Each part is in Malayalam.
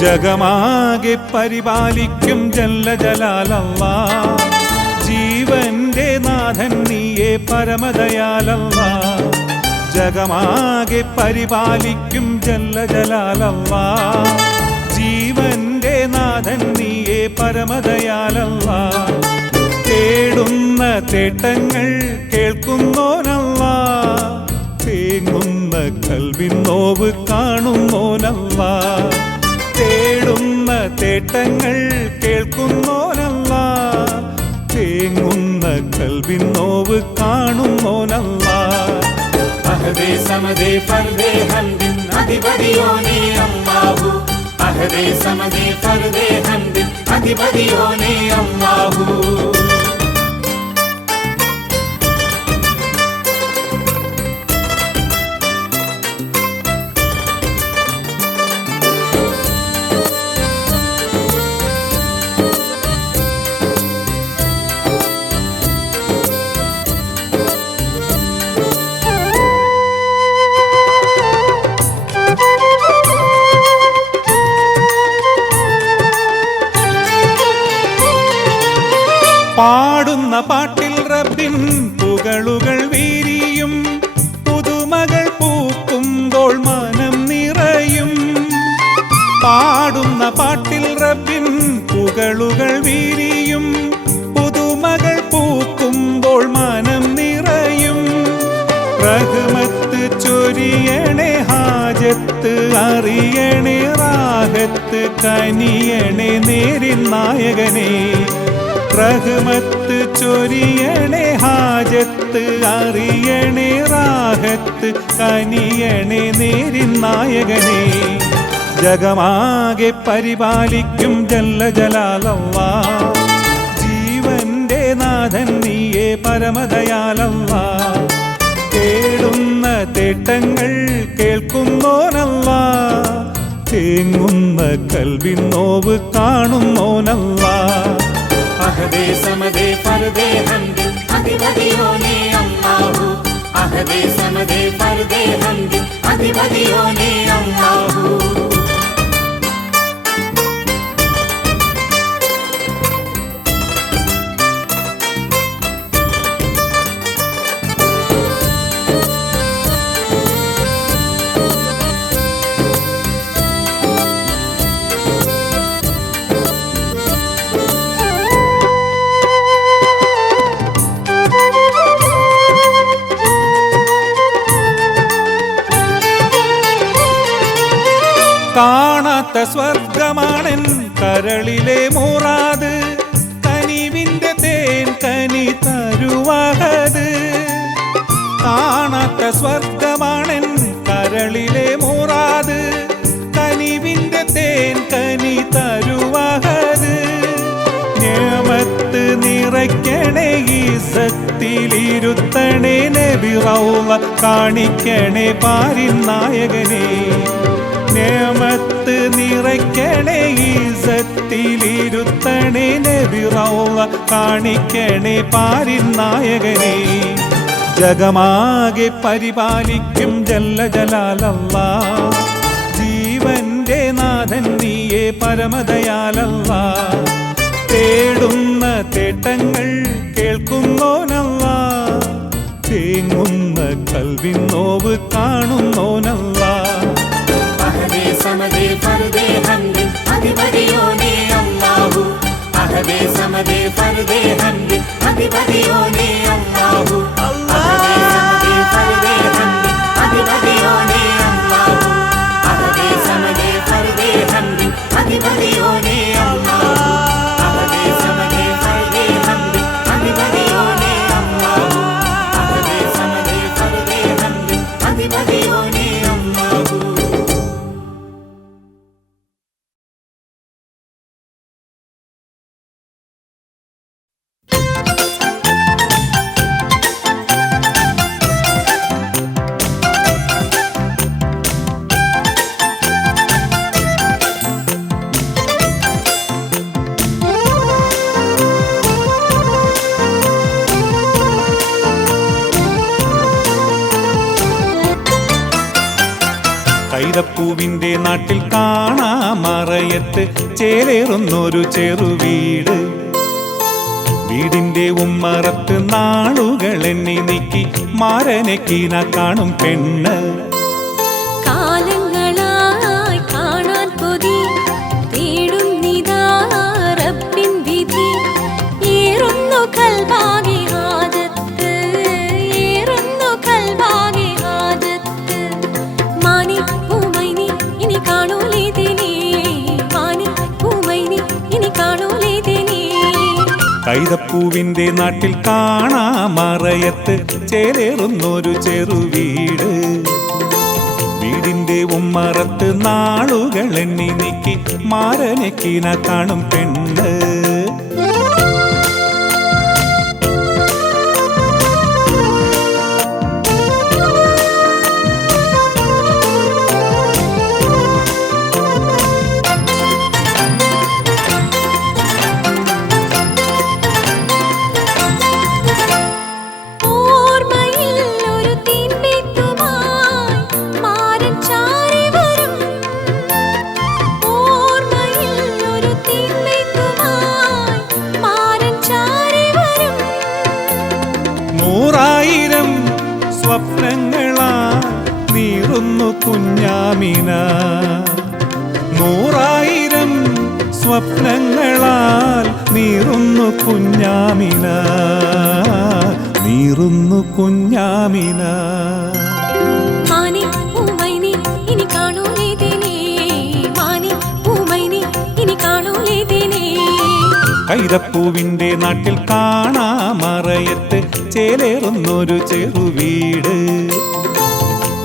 ജഗമാകെ പരിപാലിക്കും ജല്ല ജലാലല്ലാഹ്. ജീവന്റെ നാഥൻ നീയേ പരമദയാലല്ലാഹ്. ജഗമാകെ പരിപാലിക്കും ജല്ല ജലാലല്ലാഹ്. ജീവന്റെ നാഥൻ നീയേ പരമദയാലല്ലാഹ്. തേടുന്ന തേട്ടങ്ങൾ കേൾക്കുന്നോനല്ലാഹ്. തേങ്ങുന്ന കൽവിൻ നോവ് കാണുന്നോനല്ലാഹ്. തേടുന്ന തേട്ടങ്ങൾ കേൾക്കുന്നോനല്ലാഹ്. തേങ്ങുന്ന കൽവിൻ നോവ് കാണുന്നോനല്ലാഹ്. അഹദേ സമദേ ഫർദേ ഹംദിൻ അധിപതിയോനേ അല്ലാഹു. അഹദേ സമദേ ഫർദേ ഹംദിൻ അധിപതിയോനേ അല്ലാഹു. പാടുന്ന പാട്ടിൽ റബ്ബിൻ പുകളുകൾ വീരിയും. പുതുമകൾ പൂക്കുമ്പോൾ മനം നിറയും. പാടുന്ന പാട്ടിൽ റബ്ബിൻ പുകളുകൾ വീരിയും. പുതുമകൾ പൂക്കുമ്പോൾ മനം നിറയും. റഹ്മത്ത് ചൊരിയണേ ഹാജത്ത് അറിയണേ റാഹത്ത് കനിയണേ നേരിൻ നായകനേ. റഹ്മത്ത് ചൊരിയണേ ഹാജത്ത് അറിയണേ റാഹത്ത് കനിയണേ നേരിൻ നായകനേ. ജഗമാകെ പരിപാലിക്കും ജല്ല ജലാലല്ലാഹ്. ജീവന്റെ നാഥൻ നീയേ പരമദയാലല്ലാഹ്. തേടുന്ന തേട്ടങ്ങൾ കേൾക്കുന്നോനല്ലാഹ്. തേങ്ങുന്ന കൽവിൻ നോവ് കാണുന്നോനല്ലാഹ്. അഹദേ സമദേ ഫർദേ ഹംദിൻ അധിപതിയോനേ അല്ലാഹു. അഹദേ സമദേ ഫർദേ ഹംദിൻ അധിപതിയോനേ അല്ലാഹു. കാണാത്ത സ്വർഗമാണെൻ കരളിലെ മുറാദ്. കനിവിന്റെ തേൻ കനി തരുവഹദ്. കാണാത്ത സ്വർഗമാണെൻ കരളിലെ മുറാദ്. കനിവിന്റെ തേൻ കനി തരുവഹദ്. നിഅമത്ത് നിറയ്ക്കണേ ഈസത്തിലിരുത്തണേ നബി റൗള കാണിക്കണേ പാരിൻ നായകനേ. നിഅമത്ത് നിറയ്ക്കണേ ഈസത്തിലിരുത്തണേ നബി റൗള കാണിക്കണേ പാരിൻ നായകനേ. ജഗമാകെ പരിപാലിക്കും ജല്ല ജലാലല്ലാഹ്. ജീവന്റെ നാഥൻ നീയേ പരമദയാലല്ലാഹ്. തേടുന്ന തേട്ടങ്ങൾ കേൾക്കുന്നോനല്ലാഹ്. തേങ്ങുന്ന കൽവിൻ നോവ് കാണുന്നോനല്ലാഹ്. അഹദേ സമദേ ഫർദേ ഹംദിൻ അധിപതിയോനേ അല്ലാഹു. അഹദേ സമദേ ഫർദേ ഹംദിൻ അധിപതിയോനേ അല്ലാഹു. അഹദേ സമദേ ഫർദേ ഹംദിൻ അധിപതിയോനേ അല്ലാഹു. അഹദേ സമദേ ഫർദേ ഹംദിൻ അധിപതിയോനേ അല്ലാഹു. അഹദേ സമദേ ഫർദേ ഹംദിൻ അധിപതിയോനേ അല്ലാഹു. അഹദേ സമദേ ഫർദേ ഹംദിൻ അധിപതിയോനേ അല്ലാഹു. കൈതപ്പൂവിൻ്റെ നാട്ടിൽ കാണാം മറയത്ത് ചേലേറുന്നൊരു ചെറുവീട്. വീടിന്റെ ഉമ്മറത്ത് നാളുകൾ എണ്ണി നീക്കി മാരനെ കീന കാണും പെണ്ണ്. കാലങ്ങളായി കാണാൻ കൊതി തേടുന്നിതാ റബ്ബിൻ വിധി. ഏറുന്നു കൽബാകെ ഹാജത്ത്, ഏറുന്നു കൽബാകെ ഹാജത്ത്. മാനി പൂമൈനി ഇനി കാണൂലേ ദിനേ, മാനി പൂമൈനി ഇനി കാണൂലേ ദിനേ. കൈതപ്പൂവിന്റെ നാട്ടിൽ കാണാ മറയത്ത് ചേലേറുന്നൊരു ചെറുവീട്. വീടിന്റെ ഉമ്മറത്ത് നാളുകൾ എണ്ണി നീക്കി മാരനെ കീന കാണും പെണ്ണ്. സ്വപ്നങ്ങളാൽ നീറുന്നു കുഞ്ഞാമിന, 100,000 സ്വപ്നങ്ങളാൽ നീറുന്നു കുഞ്ഞാമിന, നീറുന്നു കുഞ്ഞാമിന. മാനി പൂമൈനി ഇനി കാണൂലേ ദിനേ, മാനി പൂമൈനി ഇനി കാണൂലേ ദിനേ. കൈതപ്പൂവിന്റെ നാട്ടിൽ കാണാ മറയത്ത് ചേലേറുന്നൊരു ചെറുവീട്.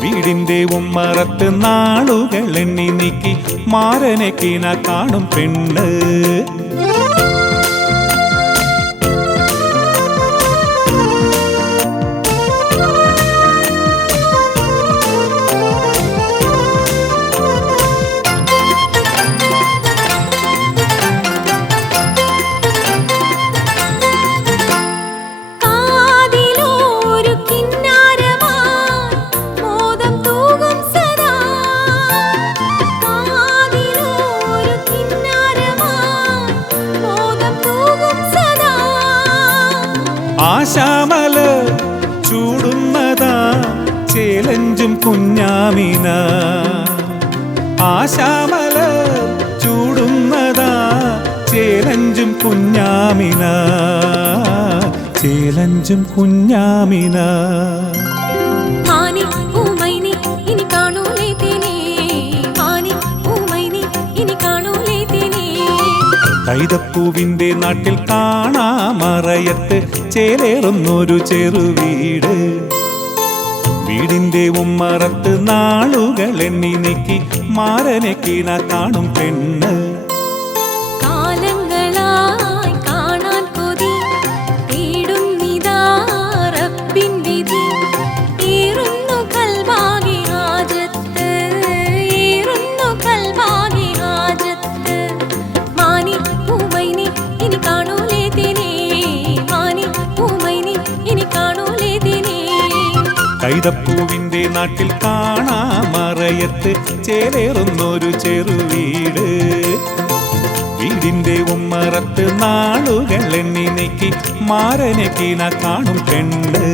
വീടിന്റെ ഉമ്മറത്ത് നാളുകൾ എണ്ണി നീക്കി മാരനെ കീന കാണും പെണ്ണ്. ആശാമല ചൂടുന്നതാ ചേലഞ്ചും കുഞ്ഞാമിന, ആശാമല ചൂടുന്നതാ ചേലഞ്ചും കുഞ്ഞാമിന, ചേലഞ്ചും കുഞ്ഞാമിന. മാനി പൂമൈനി ഇനി കാണൂലേ ദിനേ, മാനി പൂമൈനി ഇനി കാണൂലേ ദിനേ. കൈതപ്പൂവിന്റെ നാട്ടിൽ കാണാ മറയത്ത് ചേലേറുന്നൊരു ചെറുവീട്. വീടിന്റെ ഉമ്മറത്ത് നാളുകൾ എണ്ണി നീക്കി മാരനെ കീന കാണും പെണ്ണ്. കാലങ്ങളായി കാണാൻ കൊതി തേടുന്നിതാ റബ്ബിൻ വിധി. ഏറുന്നു കൽബാകെ ഹാജത്ത്, ഏറുന്നു കൽബാകെ ഹാജത്ത്. മാനി പൂമൈനി ഇനി കാണൂലേ ദിനേ, മാനി പൂമൈനി ഇനി കാണൂലേ ദിനേ. കൈതപ്പൂവിന്റെ നാട്ടിൽ കാണാ മറയത്ത് ചേലേറുന്നൊരു ചെറുവീട്. വീടിന്റെ ഉമ്മറത്ത് നാളുകൾ എണ്ണി നീക്കി മാരനെ കീന കാണും പെണ്ണ്.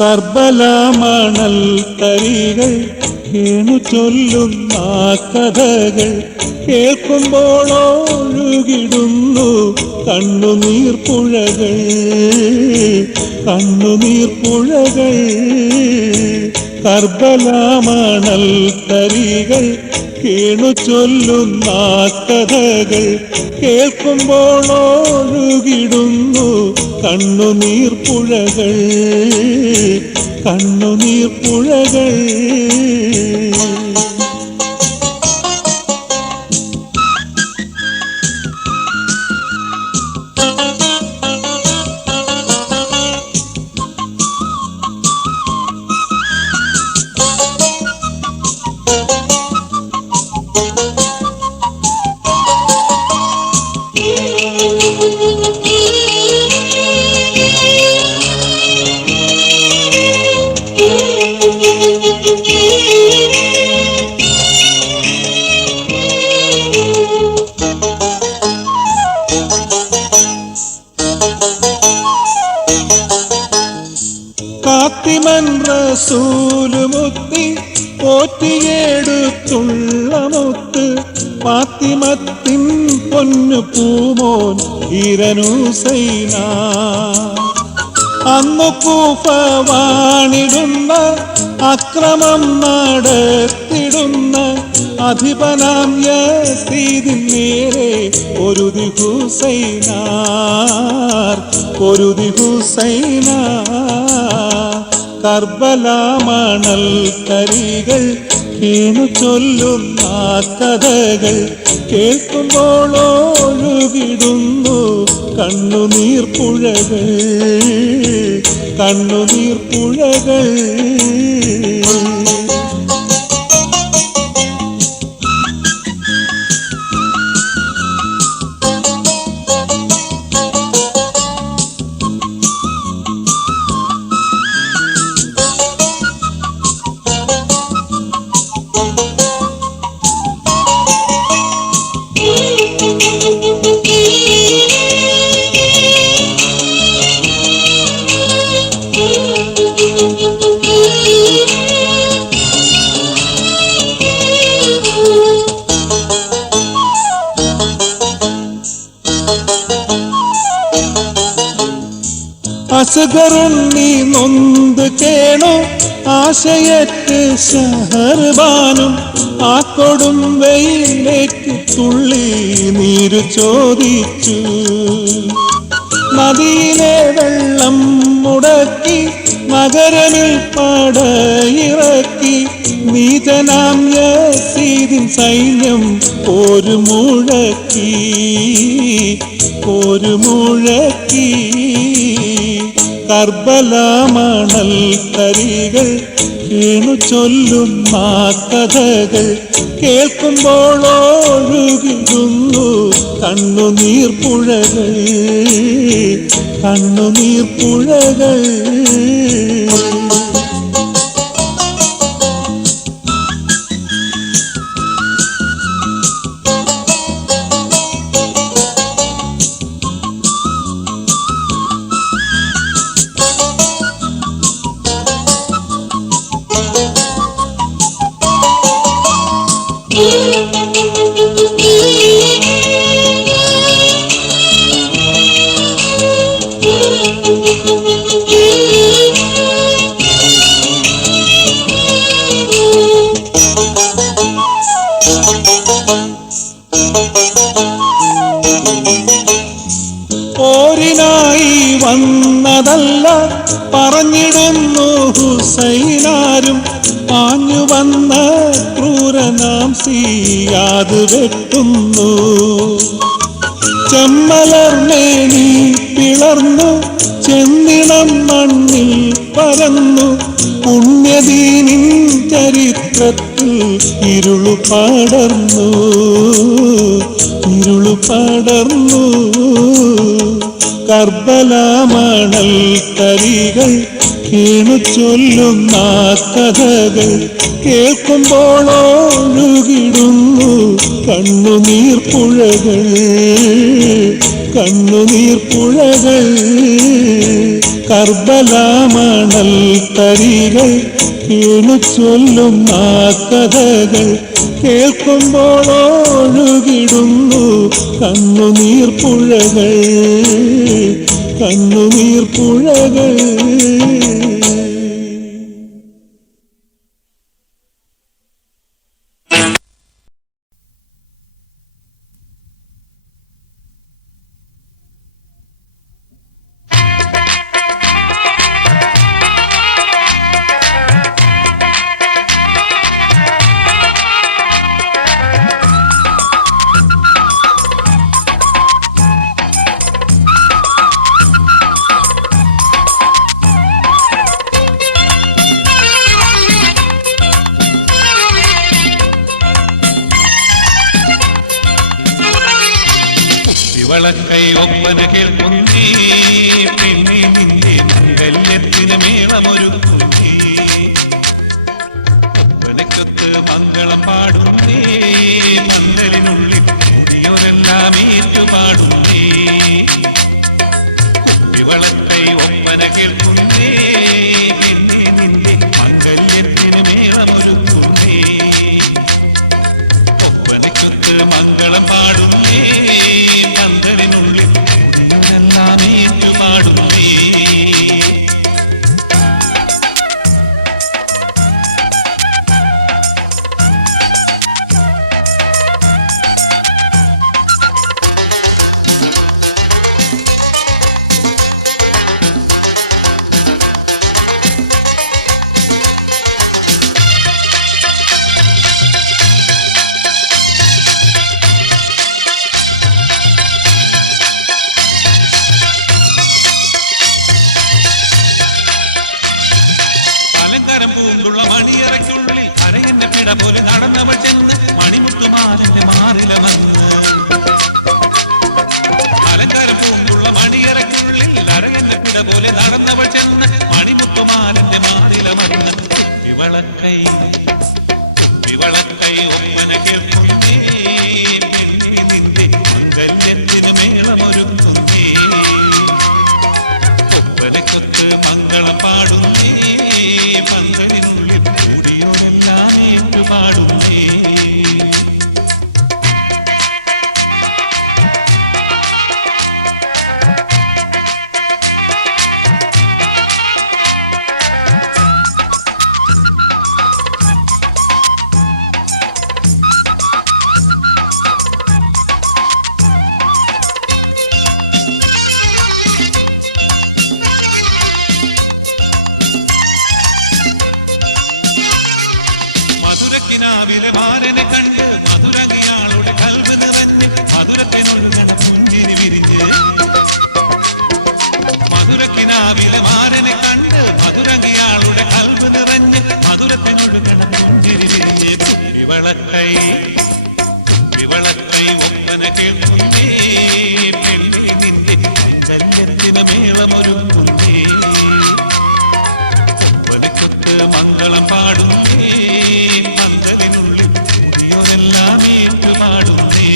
കർബല മണൽ തരികൾ കേണു ചൊല്ലുന്ന കഥകൾ കേൾക്കുമ്പോൾ ഒഴുകിടുന്നു കണ്ണുനീർപ്പുഴകൾ കണ്ണുനീർപ്പുഴകൾ കർബല മണൽ തരികൾ കേണു ചൊല്ലുന്ന കഥകൾ കേൾക്കുമ്പോൾ ഒഴുകിടുന്നു കണ്ണുനീർപ്പുഴകൾ കണ്ണുനീർപ്പുഴകൾ കാത്തിമൻ റസൂല് മുത്തി പോറ്റിയെടുത്തുള്ള മുത്ത് ഫാത്തിമത്തിൻ പൊന്നു പൂമോൻ ഇരനുസൈന അന്നു കൂഫ വാണിടുന്ന അക്രമം നടത്തിടുന്ന അധിപനാം യസീദിൻ നേരെ പൊരുതി ഹുസൈന കർബല മണൽ തരികൾ കേണു ചൊല്ലുന്ന കഥകൾ കേൾക്കുമ്പോൾ ഒഴുകിടുന്നു കണ്ണുനീർപ്പുഴകൾ കണ്ണുനീർപ്പുഴകൾ അസ്ഗറുണ്ണി നൊന്ത് കേണു ആശയറ്റ് ഷഹർബാനും ആ കൊടും വെയിലേക്ക് തുള്ളി നീരു ചോദിച്ചു നദിയിലെ വെള്ളം മുടക്കി നഗരമിൽ പടയിറക്കി നീതനാം യസീദിൻ സൈന്യം ഒരു മുഴക്കി കർബല മണൽ തരികൾ കേണു ചൊല്ലുന്ന കഥകൾ കേൾക്കുമ്പോൾ ഒഴുകിടുന്നു കണ്ണുനീർപ്പുഴകൾ കണ്ണുനീർപ്പുഴകൾ പോരിനായി വന്നതല്ല പറഞ്ഞിടുന്നു ഹുസൈനാരും പാഞ്ഞു വന്ന ക്രൂരനാം സിയാദ് വെട്ടുന്നു ചെമ്മലർമേനി പിളർന്നു ചെന്നിളം മണ്ണിൽ പരന്നു പുണ്യദീനിൻ ചരിത്രത്തിൽ ഇരുളു പടർന്നു കർബല മണൽ തരികൾ കേണു ചൊല്ലുന്ന കഥകൾ കേൾക്കുമ്പോൾ ഒഴുകിടുന്നു കണ്ണുനീർപ്പുഴകൾ കർബല മണൽ തരികൾ കേണു ചൊല്ലുന്ന കഥകൾ കേൾക്കുമ്പോൾ ഒഴുകിടുന്നു കണ്ണുനീർപ്പുഴകൾ കണ്ണുനീർപ്പുഴകൾ. വിളക്കൈ ഒപ്പന കേൾക്കുന്നേ പെണ്ണേ നിന്റെ മംഗല്യത്തിന് മേളമൊരുക്കുന്നേ ഒപ്പനക്കൊത്ത് മംഗളം പാടുന്നേ മംഗലിനുള്ളിൽ കൂടിയോരെല്ലാം ഏറ്റുപാടുന്നേ വിളക്കൈ ഒപ്പന കേൾക്കുന്നേ പെണ്ണേ നിന്റെ മംഗല്യത്തിന് മേളമൊരുക്കുന്നേ ഒപ്പനക്കൊത്ത് മംഗളം പാടുന്നേ മംഗലിനുള്ളിൽ എല്ലാം ഏറ്റുപാടുന്നേ. അലങ്കാരം പൂന്തുള്ള മണിയറയ്ക്കുള്ളിൽ അരയന്റെ പിട പോലെ നടന്നവൾ ചെന്ന് മണിമുത്തുമാലന്റെ മാറിലമന്ന്. അലങ്കാരം പൂന്തുള്ള മണിയറയ്ക്കുള്ളിൽ അരയന്റെ പിട പോലെ നടന്നവൾ ചെന്ന് മണിമുത്തുമാലന്റെ മാറിലമന്ന്. വിളക്കൈ ഒപ്പന കേൾക്കുന്നേ നിന്റെ മംഗല്യത്തിന് മേളമൊരുക്കുന്നേ ഒപ്പനക്കൊത്ത് മംഗളം പാടുന്നേ മംഗലിനുള്ളിൽ കൂടിയോരെല്ലാം ഏറ്റുപാടുന്നേ. മധുരക്കിനാവിലെ മാരനെ കണ്ട് മധുരകിയാളുടെ കൽവ് നിറഞ്ഞ് മധുരത്തിനൊഴുകണ പുഞ്ചിരി വിരിഞ്ഞ്. മധുരക്കിനാവിലെ മാരനെ കണ്ട് മധുരകിയാളുടെ കൽവ് നിറഞ്ഞ് മധുരത്തിനൊഴുകണ പുഞ്ചിരി വിരിഞ്ഞ്. വിളക്കൈ ഒപ്പന കേൾക്കുന്നേ പെണ്ണേ നിന്റെ മംഗല്യത്തിന് മേളമൊരുക്കുന്നേ ഒപ്പനക്കൊത്ത് മംഗളം പാടുന്നേ മംഗലിനുള്ളിൽ കൂടിയോരെല്ലാം ഏറ്റുപാടുന്നേ.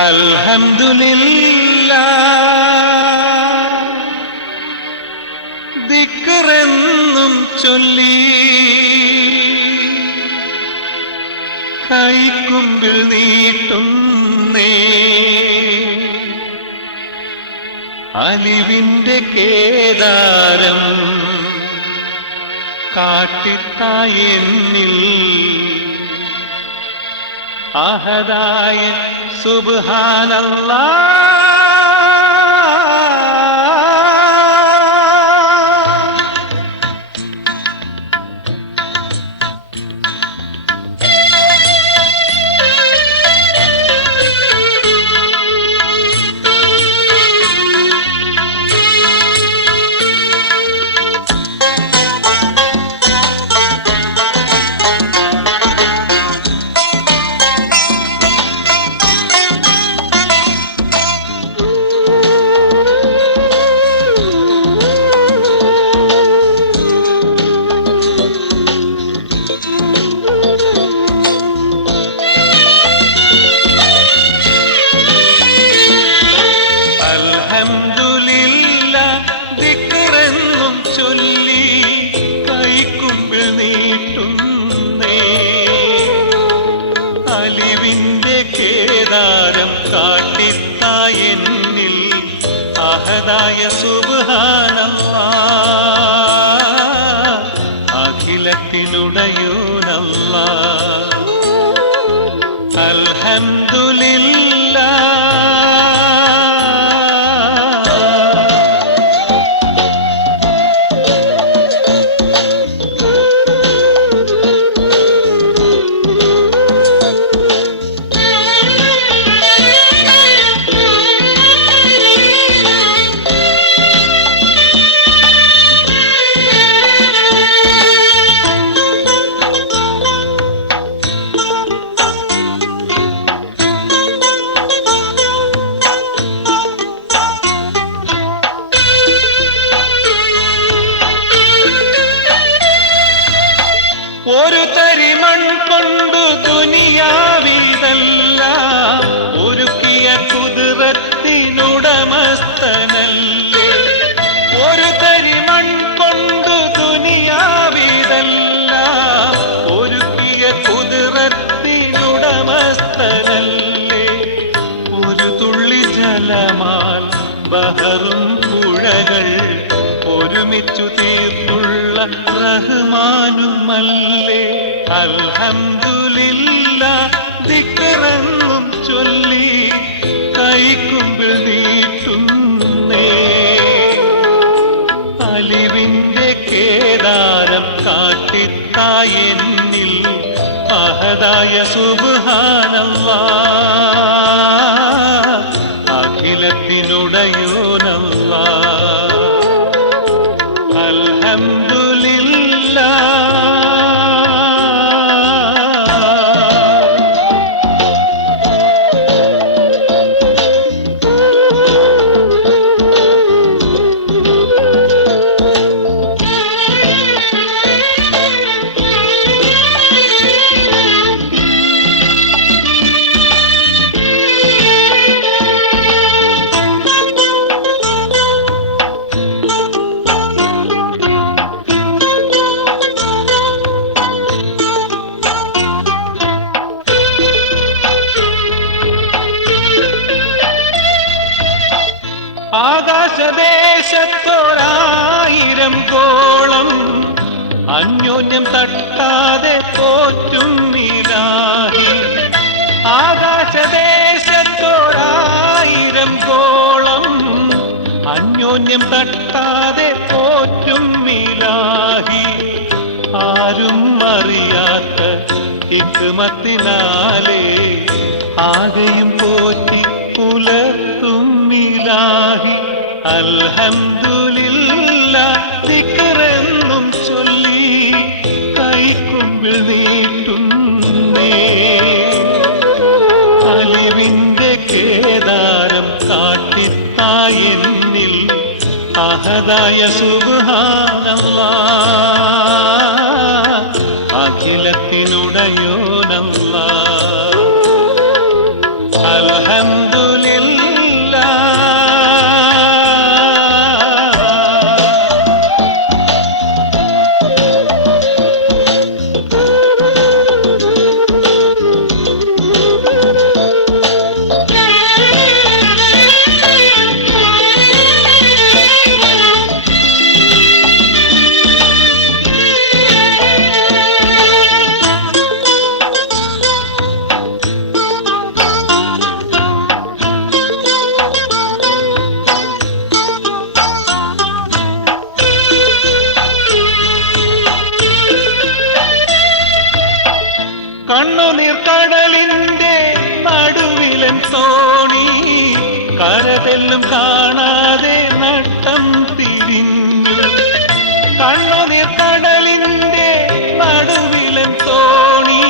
അൽഹംദുലില്ലാഹ് ദിക്റെന്നും ചൊല്ലി കൈക്കുമ്പിൽ നീട്ടുന്നേ അലിവിന്റെ കേദാരം കാട്ടിത്തായെന്നിൽ അഹദായ സുബ്ഹാനല്ലാഹ്. അലിവിന്റെ കേദാരം കാട്ടിത്തായെന്നിൽ അഹദായ സുബ്ഹാനല്ലാഹ് അഖിലത്തിനുടയോനല്ലാഹ്. അൽഹംദുലില്ലാഹ്. ഒരു തരി മൺ കൊണ്ടു ദുനിയാവിതെല്ലാം ഒരുക്കിയ കുദ്റത്തിനുടമസ്ഥനല്ലേ. ഒരു തരി മൺ കൊണ്ടു ദുനിയാവിതെല്ലാം ഒരുക്കിയ കുദ്റത്തിനുടമസ്ഥനല്ലേ. ഒരു തുള്ളി ജലമാൽ ബഹറും പുഴകൾ ഒരുമിച്ചു തീർത്തുള്ള റഹ്മാനുമല്ലേ. അൽഹംദുലില്ലാഹ് ദിക്റെന്നും ചൊല്ലി കൈക്കുമ്പിൽ നീട്ടുന്നേ അലിവിന്റെ കേദാരം കാട്ടിത്തായെന്നിൽ അഹദായ സുബ്ഹാനല്ലാഹ് അഖിലത്തിനുടയോനല്ലാഹ്. അൽഹംദുലില്ലാഹ്. ആകാശദേശത്തോരായിരം കോളം അന്യോന്യം തട്ടാതെ പോറ്റും ഇലാഹി. ആകാശദേശത്തോരായിരം കോളം അന്യോന്യം തട്ടാതെ പോറ്റും ഇലാഹി. ആരും അറിയാത്ത ഹിക്മത്തിനാലേ ആകെയും പോറ്റി പുലർത്തും ഇലാഹി. അൽഹംദുലില്ലാഹ് ദിക്റെന്നും ചൊല്ലി കൈക്കുമ്പിൽ നീട്ടുന്നേ അലിവിന്റെ കേദാരം കാട്ടിത്തായെന്നിൽ അഹദായ സുബ്ഹാനല്ലാഹ് അഖിലത്തിനുടയോനല്ലാഹ്. അൽഹംദുലില്ലാഹ്. കണ്ണുനീർക്കടലിന്റെ നടുവിലൻ തോണി കരതെല്ലും കാണാതെ നട്ടം തിരിഞ്ഞു. കണ്ണുനീർക്കടലിന്റെ നടുവിലൻ തോണി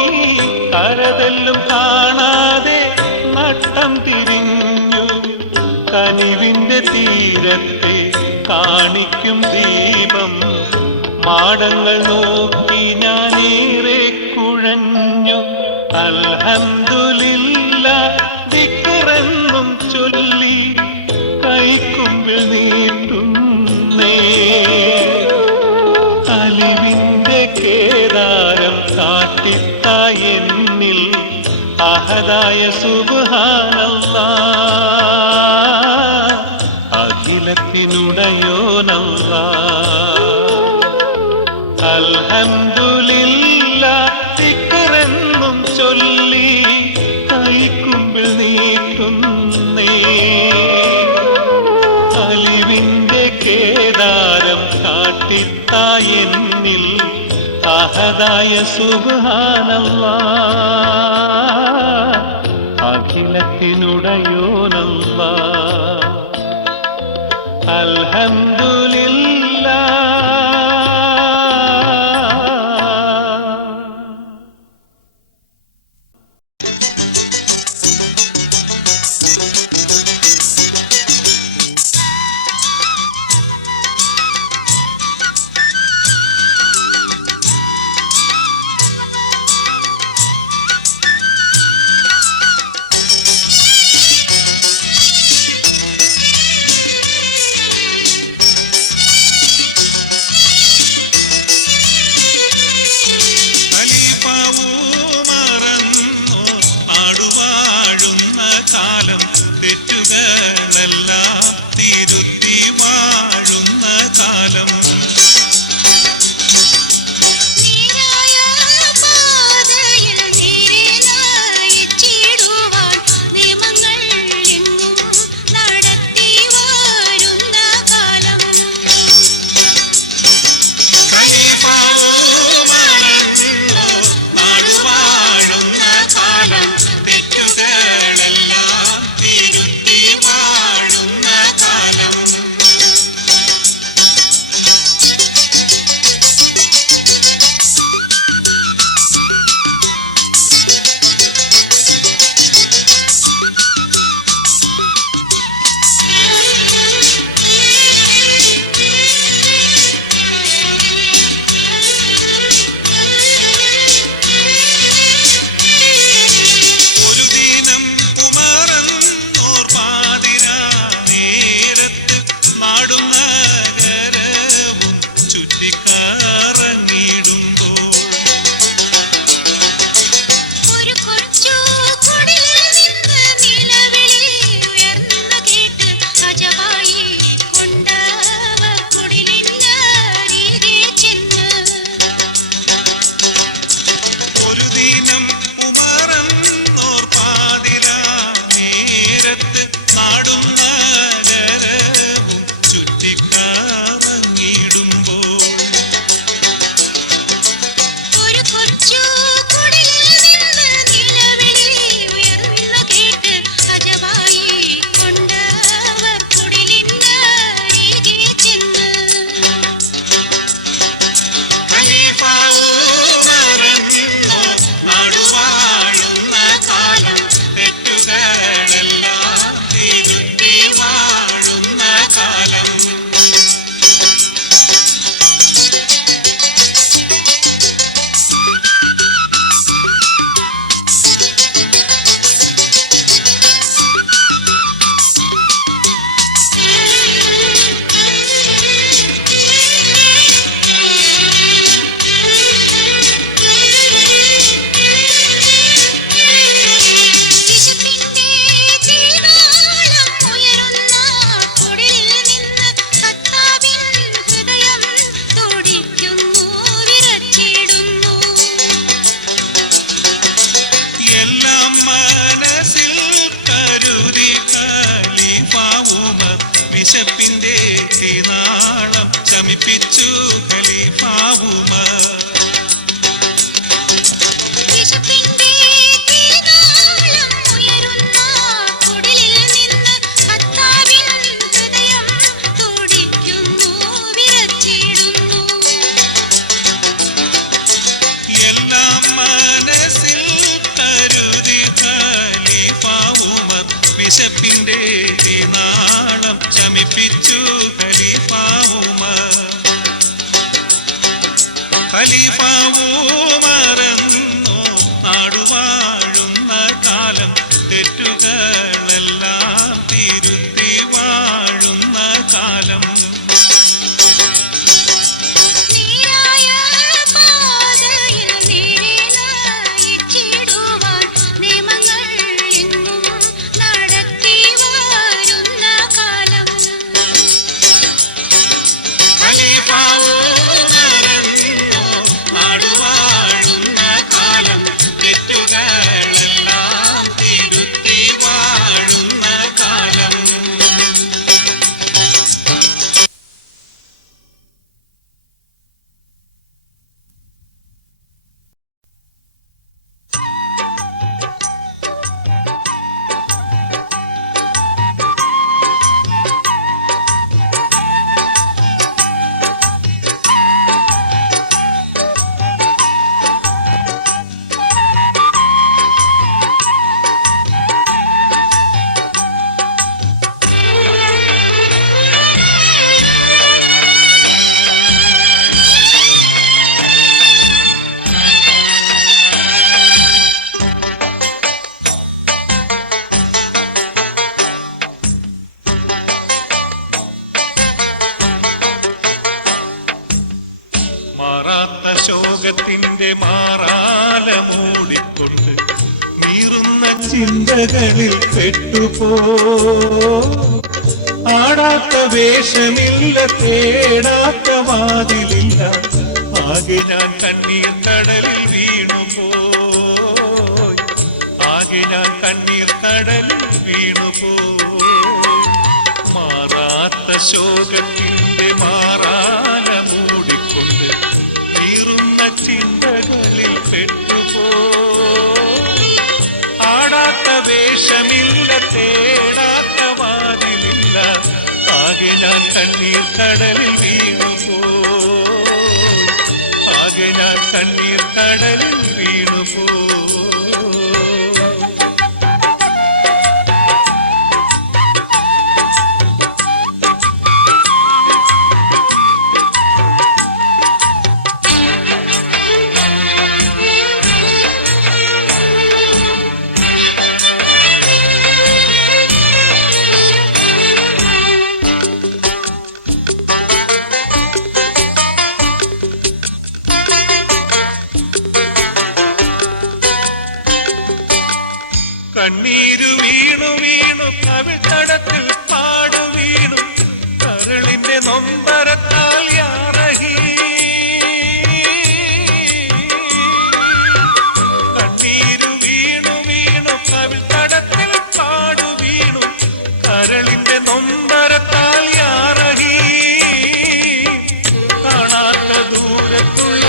കരതെല്ലും കാണാതെ നട്ടം തിരിഞ്ഞു. കനിവിന്റെ തീരത്തെ കാണിക്കും ദീപം മാടങ്ങൾ നോക്കി ഞാനേറെ കുഴഞ്ഞു. അൽഹംദുലില്ലാഹ് ദിക്റെന്നും ചൊല്ലി കൈക്കുമ്പിൽ നീട്ടുന്നേ. അലിവിന്റെ കേദാരം കാട്ടിത്തായ എന്നിൽ അഹദായ സുബ്ഹാനല്ലാഹ് അഖിലത്തിനുടയോനല്ലാഹ്. അൽഹംദുലില്ലാഹ് ദിക്റെന്നും ചൊല്ലി കൈക്കുമ്പിൽ നീട്ടുന്നേ. അലിവിന്റെ കേദാരം കാട്ടിത്തായ എന്നിൽ അഹദായ സുബ്ഹാനല്ലാഹ് അഖിലത്തിനുടയോനല്ലാഹ്. അൽഹംദുലില്ലാഹ്. വിശപ്പിന്റെ തീനാളം ശമിപ്പിച്ചു ഖലീഫ ഉമർ. വിശപ്പിന്റെ തീനാളം ശമിപ്പിച്ചു ഖലീഫ ഉമർ. ഖലീഫ ഉമറെന്നോ നാടുവാഴുന്ന കാലം തെറ്റുകളെല്ലാം തിരുത്തി വാഴുന്ന കാലം. ശോകത്തിന്റെ മാറാല മൂടിക്കൊണ്ട് നീറുന്ന ചിന്തകളിൽ പെട്ടുപോ. ആടാത്ത വേഷമില്ല, തേടാത്ത വാതിലില്ല, ആകെ ഞാൻ കണ്ണീർ കടലിൽ വീണുപോയി. ആകെ ഞാൻ കണ്ണീർ കടലിൽ വീണുപോയി. മാറാത്ത ശോകത്തിന്റെ മാറാല മൂടിക്കൊണ്ട് നീറുന്ന ചിന്തകളിൽ പെട്ടുപോയി. ആടാത്ത വേഷമില്ല, തേടാത്ത വാതിലില്ല, ആകെ ഞാൻ കണ്ണീർ കടലിൽ വീണുപോയി. ആകെ ഞാൻ കണ്ണീർ കടലിൽ വീണുപോയി. കണ്ണീരു വീണു വീണു കവിൾത്തടത്തിൽ പാടു വീണു കരളിന്റെ നൊമ്പരത്താൽ യാറഹി. കണ്ണീരു വീണു വീണു കവിൾത്തടത്തിൽ പാടു വീണു കരളിന്റെ നൊമ്പരത്താൽ യാറഹി. കാണാത്ത ദൂരത്തുള്ള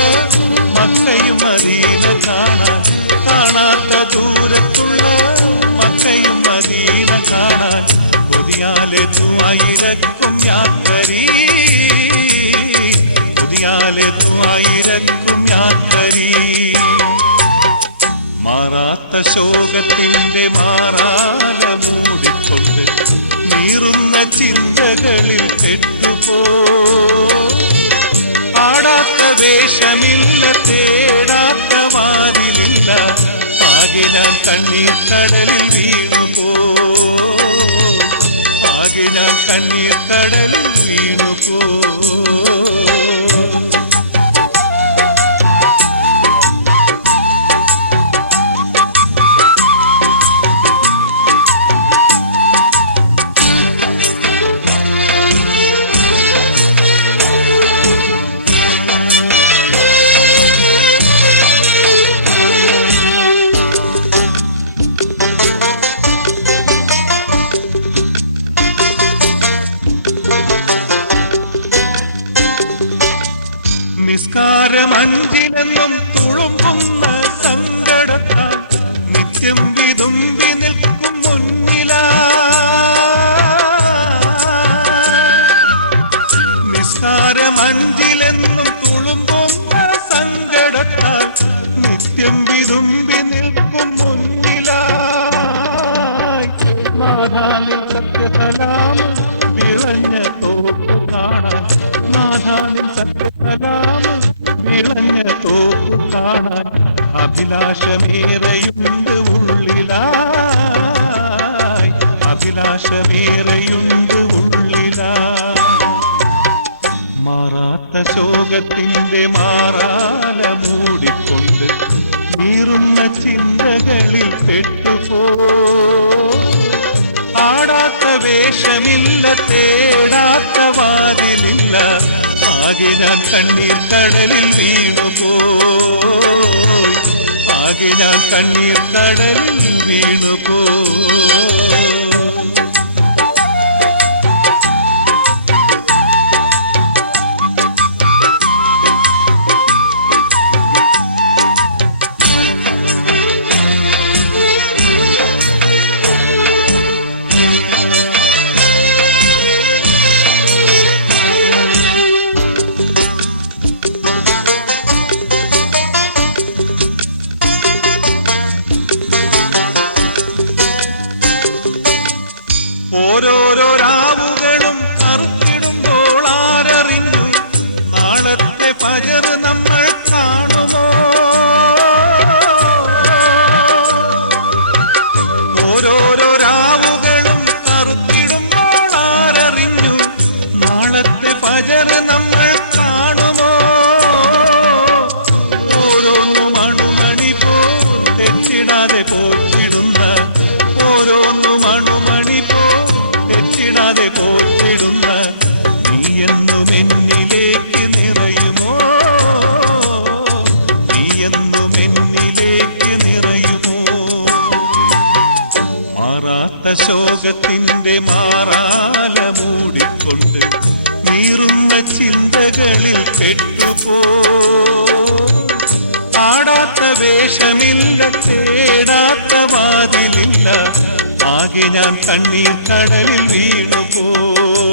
മക്കയും മദീന കാണാൻ, കാണാത്ത ദൂരത്തുള്ള മക്കയും മദീന കാണാൻ കൊതിയാലെത്തുമായിരക്കും യാത്രി. കൊതിയാലെത്തുമായിരക്കും യാത്രി. മാറാത്ത ശോകത്തിന്റെ മാറാല മൂടിക്കൊണ്ട് നീറുന്ന ചിന്തകളിൽ പെട്ടുപോ. ആടാത്ത വേഷമില്ല, തേടാത്ത വാതിലില്ല, ആകെ ഞാൻ കണ്ണീർ കടലിൽ വീണുപോ. ആകെ ഞാൻ കണ്ണീർ കടലിൽ വീണുപോ. നിസ്കാരമഞ്ചിലെന്നും തുളുമ്പുന്ന സങ്കടത്താൽ നിത്യം വിതുമ്പി നിൽക്കും മുന്നിലാ. നിസ്കാരമഞ്ചിലെന്നും തുളുമ്പുന്ന സങ്കടത്താൽ നിത്യം വിതുമ്പി നിൽക്കും മുന്നിലായി. നാഥ കാണാൻ അഭിലാഷമേറെയുണ്ട് ഉള്ളിലായി, അഭിലാഷമേറെയുണ്ട് ഉള്ളിലായി. മാറാത്ത ശോകത്തിന്റെ മാറാല മൂടിക്കൊണ്ട് നീറുന്ന ചിന്തകളിൽ പെട്ടുപോ. ആടാത്ത വേഷമില്ല, തേടാത്ത വാതിലില്ല, ആകെ ഞാൻ കണ്ണീർ കടലിൽ വീണുപോയി, ആകെ ഞാൻ കണ്ണീർ കടലിൽ വീണുപോയി. ഓരോരോ രാവുകളും കറുത്തിടുമ്പോൾ ആരറിഞ്ഞു നാളത്തെ പകർ നമ്മൾ കാണുമോ. ഓരോരോ രാവുകളും കറുത്തിടുമ്പോൾ ആരറിഞ്ഞു നാളത്തെ പകർ നമ്മൾ കാണുമോ. ഓരോന്നും അണുമണി പോ തെറ്റിടാതെ പോയിടുന്ന, ഓരോന്നും അണുമണി പോ തെറ്റിടാതെ പോയിടുന്ന നീയെന്നും എന്നിലേക്ക് നിറയുമോ, നീയെന്നും എന്നിലേക്ക് നിറയുമോ. മാറാത്ത ശോകത്തിന്റെ മാറാല മൂടിക്കൊണ്ട് നീറുന്ന ചിന്തകളിൽ പെട്ടുപോ. ആടാത്ത വേഷമില്ല, തേടാത്ത വാതിലില്ല, ആകെ ഞാൻ കണ്ണീർ കടലിൽ വീണുപോയി,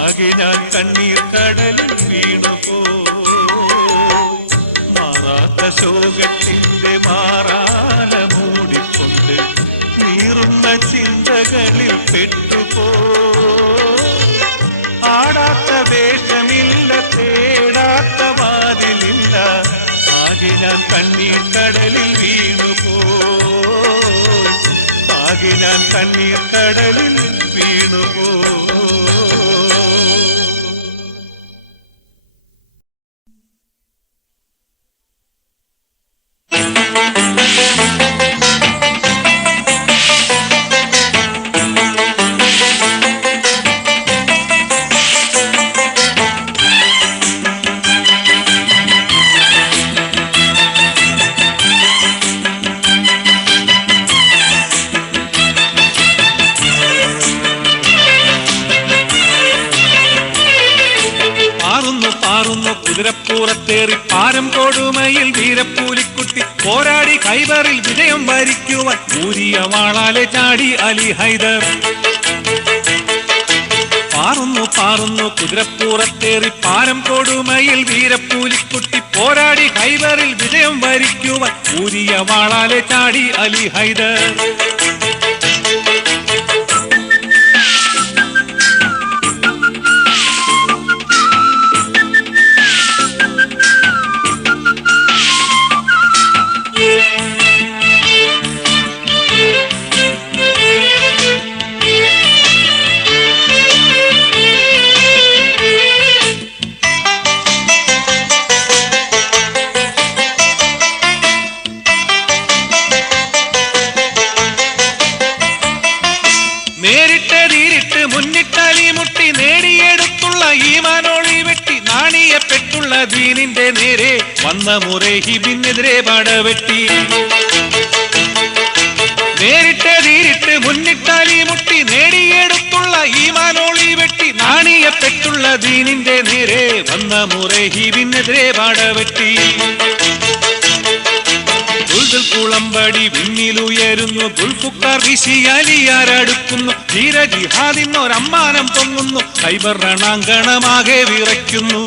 ആകെ ഞാൻ കണ്ണീർ കടലിൽ വീണുപോയി. മാറാത്ത ശോകത്തിന്റെ മാറാല മൂടിക്കൊണ്ട് നീറുന്ന ചിന്തകളിൽ പെട്ടുപോ. ആടാത്ത വേഷമില്ല, തേടാത്ത വാതിലില്ല, ആകെ ഞാൻ കണ്ണീർ കടലിൽ വീണുപോയി, ആകെ ഞാൻ കണ്ണീർ കടലിൽ വീണുപോയി. കുതിരപ്പൂറത്തേറി പാരം കൊടുമയിൽ വീരപ്പൂലിക്കുട്ടി പോരാടി ഖൈബറിൽ വിജയം വരിക്കുവാൻ ഊരിയ വാളാലെ ചാടി അലി ഹൈദർ. പാറുന്നു പാറുന്നു കുതിരപ്പൂറത്തേറി പാരം കൊടുമയിൽ വീരപ്പൂലിക്കുട്ടി പോരാടി ഖൈബറിൽ വിജയം വരിക്കുവാൻ ഊരിയ വാളാലെ ചാടി അലി ഹൈദർ. ദീനിന്റെ നേരെ വന്ന മുറഹിബിനെതിരെ പടവെട്ടി. നേരിട്ട് തീരിട്ട് മുന്നിട്ടാലി മുട്ടി നേടിയെടുത്തുള്ള ഈമാനോളി വെട്ടി നാണിയപ്പെട്ടുള്ള ദീനിന്റെ നേരെ വന്ന മുറഹിബിനെതിരെ പടവെട്ടി. കുളമ്പടി വിണ്ണിലുയരുന്നു, ദുൽഫുക്കാർ വീശിയാലിയാരടുക്കുന്നു, ധീര ജിഹാദിന്നൊരമ്മാനം പൊങ്ങുന്നു, ഖൈബർ രണാങ്കണമാകെ വിറയ്ക്കുന്നു.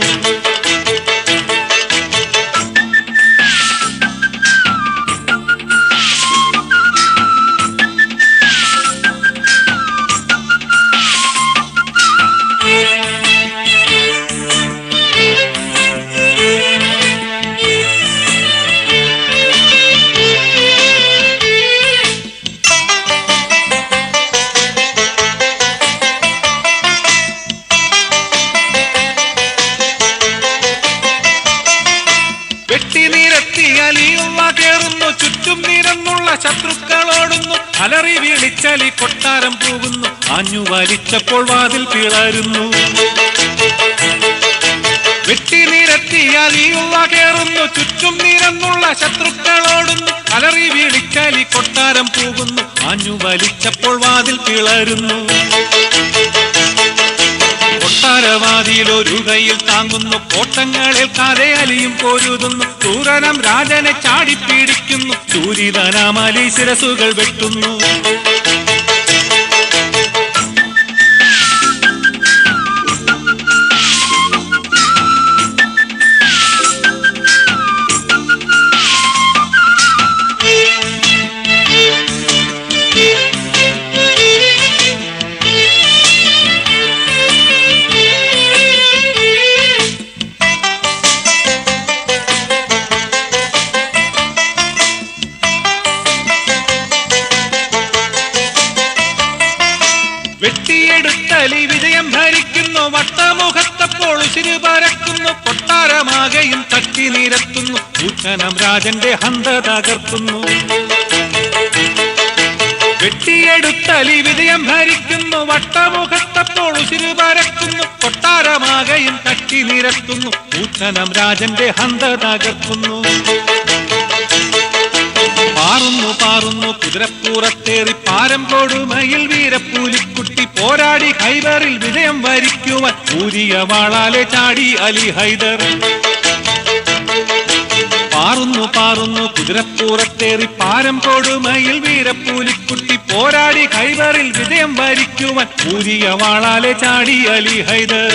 വെട്ടിനിരത്തി അലിയുള്ള കേറുന്നു, ചുറ്റും നിരന്നുള്ള ശത്രുക്കളോടുന്നു. അലറി വിളിച്ചലി കൊട്ടാരം പോകുന്നു, ആഞ്ഞു വലിച്ചപ്പോൾ വാതിൽ പിളരുന്നു. വെട്ടിനിരത്തി അലിയുള്ള കേറുന്നു, ചുറ്റും നിരന്നുള്ള ശത്രുക്കളോടുന്നു. അലറി വിളിച്ചലി കൊട്ടാരം പോകുന്നു, ആഞ്ഞു വലിച്ചപ്പോൾ വാതിൽ പിളരുന്നു. കൊട്ടാരവാതിയിലൊരു കൈയിൽ താങ്ങുന്നു, കോട്ടങ്ങളേൽക്കാതെ അലിയും പൊരുതുന്നു. ക്രൂരനം രാജനെ ചാടിപ്പീടിക്കുന്നു, ചൂരിതനാമലി ശിരസുകൾ വെട്ടുന്നു. വെട്ടിയെടുത്തലി വിജയം ഭരിക്കുന്നു, വട്ടമുഖത്തപ്പോൾ ഉശിര് പരക്കുന്നു. കൊട്ടാരമാകെയും തട്ടി നിരത്തുന്നു, സൂചനം രാജന്റെ ഹന്ത തകർക്കുന്നു. വെട്ടിയെടുത്തലി വിജയം ഭരിക്കുന്നു, വട്ടമുഖത്തപ്പോൾ ഉശിര് പരക്കുന്നു. കൊട്ടാരമാകെയും തട്ടി നിരത്തുന്നു, സൂചനം രാജന്റെ ഹന്ത തകർക്കുന്നു. പാറുന്നു പാറുന്നു കുതിരപ്പൂറത്തേറി പാരം കൊടുമയിൽ വീരപ്പൂലിക്കുട്ടി പോരാടി ഹൈദറിൽ വിജയം വരിക്കുവാൻ ഊരിയ വാളാലെ ചാടി അലി ഹൈദർ. പാറുന്നു പാറുന്നു കുതിരപ്പൂറത്തേറി പാരം കൊടുമയിൽ വീരപ്പൂലിക്കുട്ടി പോരാടി ഹൈദറിൽ വിജയം വരിക്കുവാൻ ഊരിയ വാളാലെ ചാടി അലി ഹൈദർ.